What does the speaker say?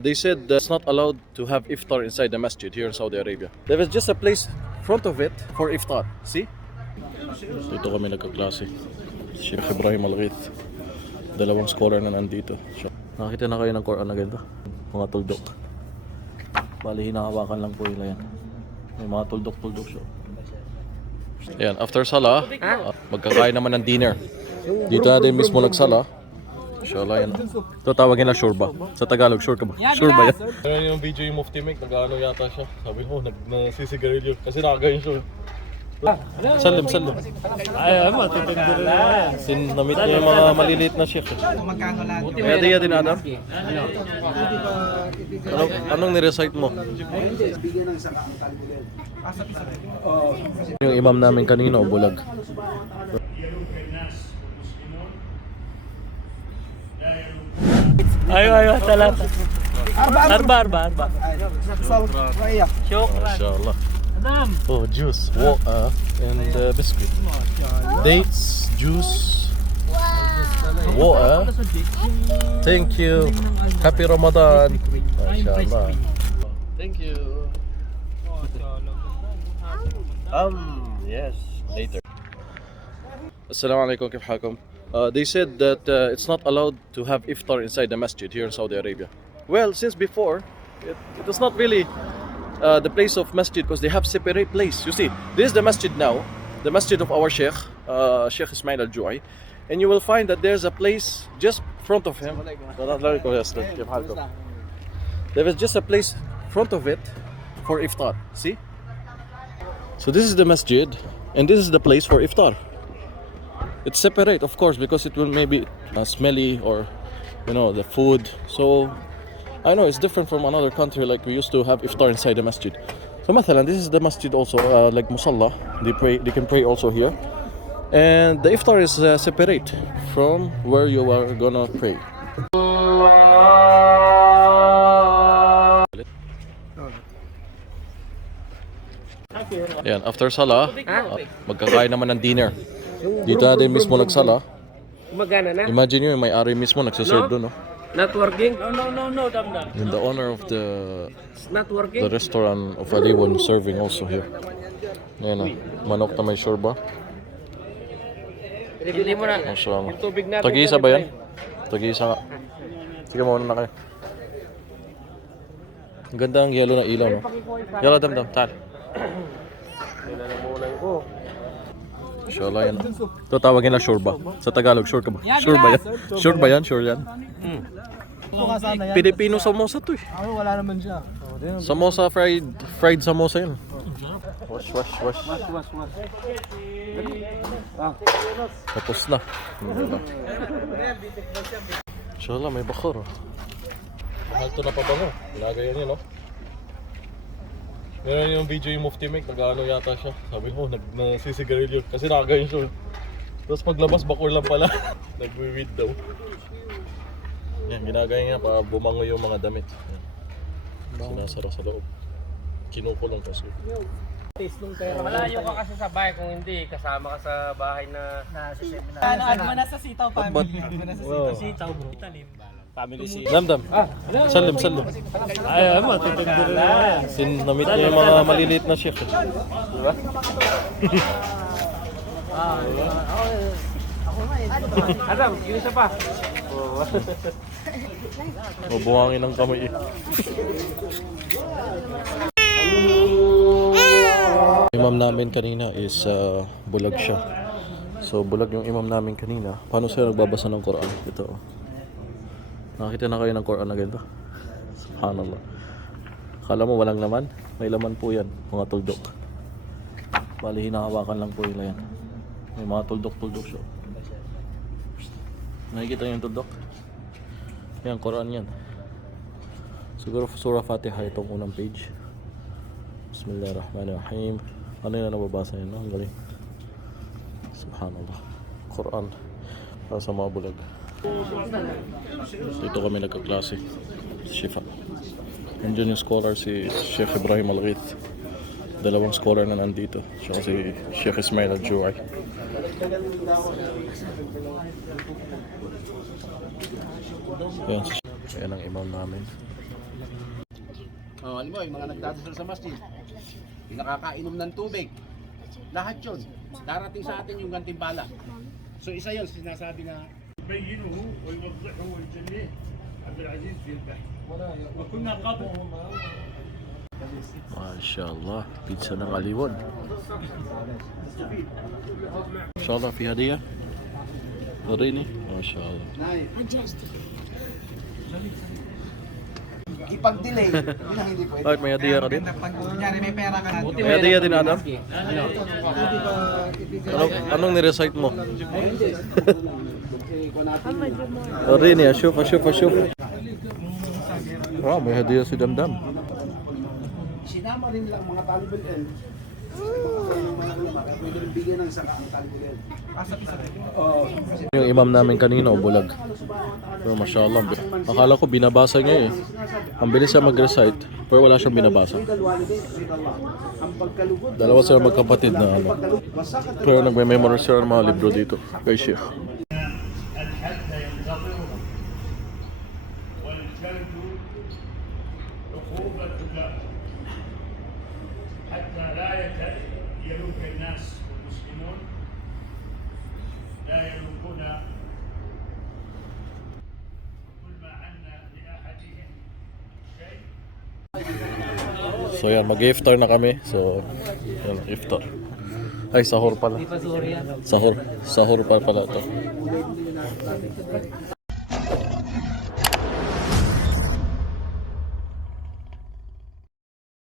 They said it's not allowed to have iftar inside the masjid here in Saudi Arabia. There was just a place front of it for iftar. See? Dito kami nagkaklase. Sheikh Ibrahim Al-Ghith. Dalawang scholar na nandito. Nakakita na kayo ng Quran na ganito? Mga tuldok. Bali, hinahawakan lang po nila yan. May mga tuldok-tuldok siya. Ayan, after salah, magkakain naman ng dinner. Dito na din mismo nagsala. Inshallah yan. Ito tawagin na shurba. Sa Tagalog, sure ka ba? Shurba yan. Ngayon yung video yung Mufti Mek, nag-ano yata siya. Sabi ko, nagsisigarilyo. Kasi nakagayon siya. Salim. Ay, matitindi rin naman. Namit niya yung mga maliliit na sheikh. Kaya diya din, Adam? Anong nirecite mo? Yung imam namin kanino, bulag. Ayo, talata. Arba. Mashallah. Oh, juice, water, and biscuit. Dates, juice, water. Thank you. Happy Ramadan. Mashallah. Thank you. Yes, later. Assalamu alaikum, كيف حالكم? They said that it's not allowed to have iftar inside the masjid here in Saudi Arabia. Well, since before, it was not really the place of masjid because they have separate place. You see, this is the masjid now, the masjid of our Sheikh, Sheikh Ismail Al-Ju'ai, and you will find that there's a place just front of him. There is just a place front of it for iftar. See? So this is the masjid, and this is the place for iftar. It's separate, of course, because it will maybe smelly or, you know, the food. So I know it's different from another country, like we used to have iftar inside the masjid. So mathalan, this is the masjid also, like musalla. They can pray also here, and the iftar is separate from where you are gonna pray. Yan, after salah, magkakain naman ng dinner. Dito na din mismo nagsala. Gumagana na? Imagine nyo, yung may-ari mismo nagsaserve doon, no? Not working? No, damdam. And the owner of the It's not working? restaurant of Aliwan serving also here. Yan na, manok na may shorba. Bili mo na. Mashallah. Yung tubig natin. Tag-iisa ba yan? Tag-iisa nga. Sige, mauna na kayo. Ang ganda ang yellow na ilaw, no? Yala, damdam, tal. Inshallah yan. Ito tawagin na shurba. Sa Tagalog, sure ka ba? Sure ba yan? Sure ba yan? Sure yan? Pilipino samosa to eh. Wala naman siya. Samosa, fried samosa yun. Wash. Tapos na. Inshallah, may bakor. Mahal to na pabango. Lagay yan, no? Meron yung video yung Mufti Mek, nag-ano yata siya. Sabi ko, nagsisigarilyo. Kasi nakagayon siya. Tapos paglabas, bakor lang pala. Nagwi-weed daw. Yan, ginagaya niya para bumango yung mga damit. Yan. Sinasara sa loob. Kinukulong kasi. Malayo ka kasi sa bahay kung hindi kasama ka sa bahay na sa seminar. Ano mo na sa sitaw family? Ano mo na sa sitaw bro? Talim. Family seat. Damdam. Salim. Ay, matitindi rin naman. Namit niya yung mga maliliit na sheikh. Diba? Adam, yun isa pa. Buhangin ng kamay eh. Imam namin kanina is bulag siya. So bulag yung imam namin kanina. Paano siya nagbabasa ng Quran? Ito. Nakakita na kayo ng Quran na ganito? Subhanallah. Akala mo walang laman? May laman po yan. Mga tuldok. Bali, hinahawakan lang po nila yan. May mga tuldok-tuldok siya. Nakikita niyo yung tuldok? Yan, Quran yan. Siguro Surah Fatiha itong unang page. Bismillahirrahmanirrahim. Ano yun na nababasa yun? No? Ang galing. Subhanallah. Quran. Para sa mga bulag. Dito kami nagkaklase. Shifa. Nandiyan yung scholar si Sheikh Ibrahim Al-Ghith. Dalawang scholar na nandito. Siya kasi Sheikh Ismail Al-Ju'ai. Ayan ang imam namin. Alam mo, yung mga nagdadasal sa masjid, yung nakakainom ng tubig, lahat yun. Darating sa atin yung gantimbala. So isa yun, sinasabi na يبينه ويوضحه ويجليه عبد العزيز في البحث وكنا قبل MashaAllah, pizza ng Aliwon. MashaAllah, في هدية وريني ما شاء الله. ipag-delay, yun ang hindi pwede. Ay, may hadiya ka din? Pag kunyari may pera ka na. May hadiya din, Adam? Anong nirecite mo? وريني اشوف may hadiah si Damdam. Sinama rin lang mga talibel end. Pwede rin bigyan ng saka ang talibel end. Yung imam namin kanina bulag. Pero mashallah, akala ko binabasa niya eh. Ang bilis siya mag-recite, pero wala siyang binabasa. Dalawa sila magkapatid na ano. Pero nagme-memorize sila ng mga libro dito kay Sheikh. الحد ينتظره والجلد عقوبة له حتى لا يلوك الناس والمسلمون لا يلوكون كل ما عنا لأحدهم شيء. So yan, mag-iftar na kami. So, yan, iftar. Ay, sahur pala. Sahur. Sahur pa pala to.